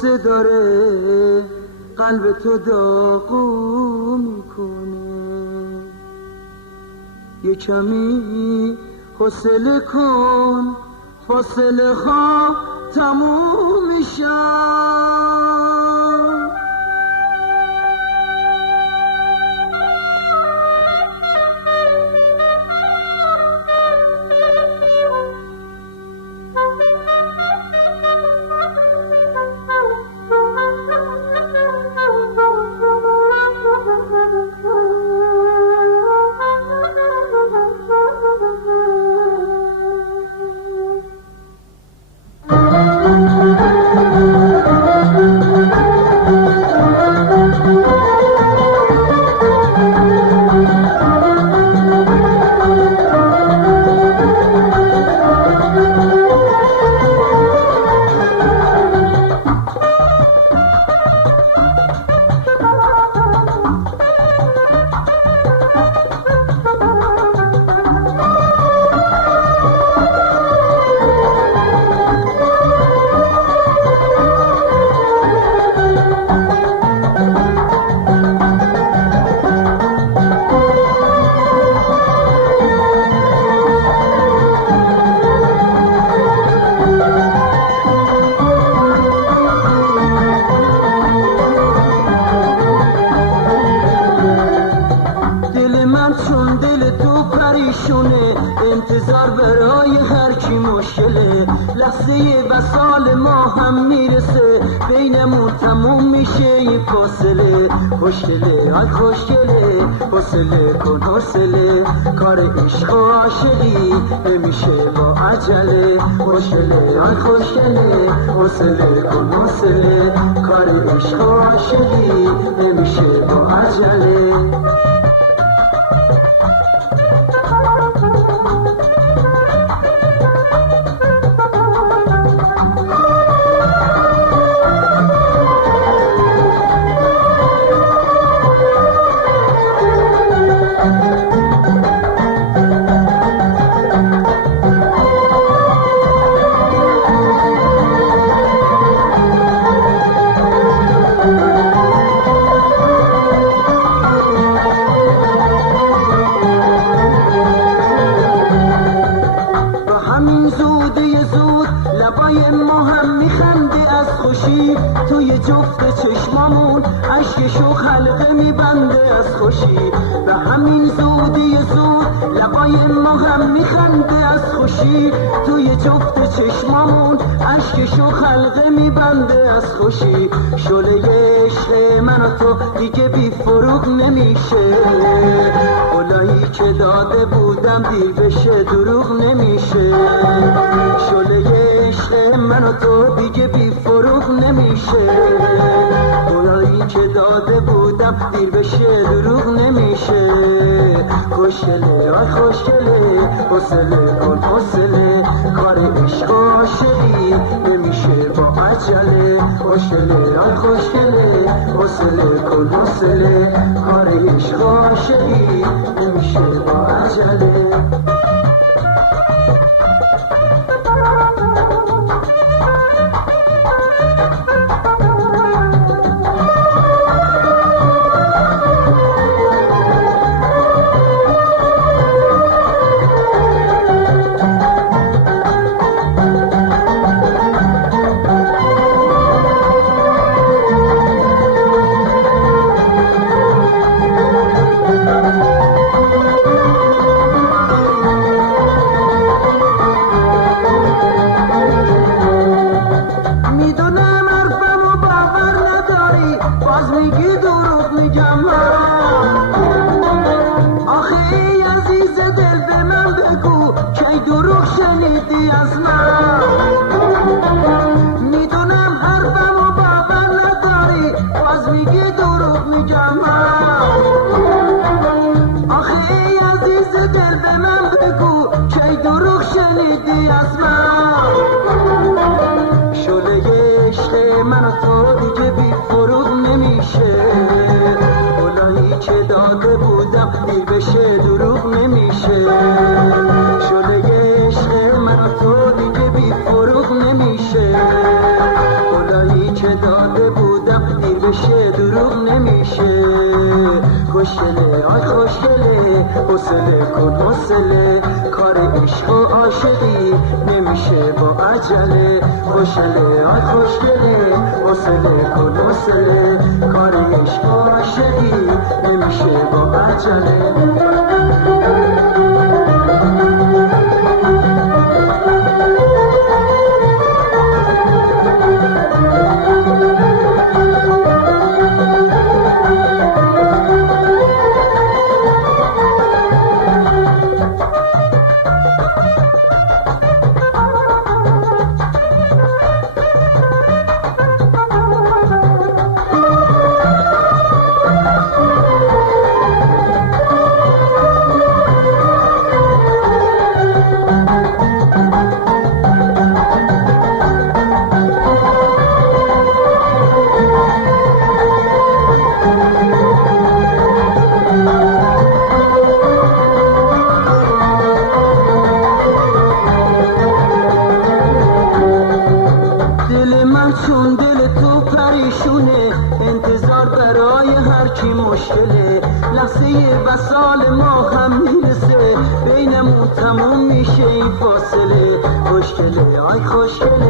قصه داره قلب تو داغو میکنه. یه کمی حوصله کن، فاصله ها تموم میشن. انتظار برای هر کی مشکله، لحظه وصال ما هم میرسه، بینمون تموم میشه یه فاصله. خوشگله های خوشگله، حوصله کن حوصله، کار عشق و عاشقی نمیشه با عجله. خوشگله های خوشگله، حوصله کن حوصله، کار عشق و عاشقی نمیشه با عجله. لبای ما هم میخنده از خوشی، توی جفت چشمامون عشقشو خلقه میبنده از خوشی. به همین زودی زود لبای ما هم میخنده از خوشی، توی جفت چشمامون عشقشو خلقه میبنده از خوشی. شعله عشق من و تو دیگه بی فروغ نمیشه، قولایی که داده بودم دیر بشه دروغ نمیشه. شعله عشق من و تو دیگه بی فروغ نمیشه، قولایی که داده بودم دیر بشه دروغ نمیشه. خوشگله های خوشگله، حوصله کن حوصله، کار عشق و عاشقی نمیشه با عجله. خوشگله های خوشگله، حوصله کن حوصله، کار عشق و عاشقی نمیشه با عجله. میگی دروغ میگم آخه ای عزیز دل به من بگو کی دروغ شنیدی از من. میدونم حرفم و باور نداری باز میگی دروغ میگم آخه ای عزیز دل به من بگو کی دروغ شنیدی از من. شعله عشق من و تو دیگه بی فروغ نمیشه، قولایی که داده بودم دیر بشه دروغ نمیشه. شعله عشق من و تو دیگه بی فروغ نمیشه، قولایی که داده حوصله کن حوصله، کار عشق و عاشقی نمیشه با عجله. خوشگله آی خوشگله، حوصله کن حوصله، کار عشق و عاشقی نمیشه با عجله. چون دل تو پریشونه، انتظار برای هر کی مشکله. لحظه وصال ما هم میرسه، بینمون تموم میشه این فاصله. خوشگله آی خوشگله.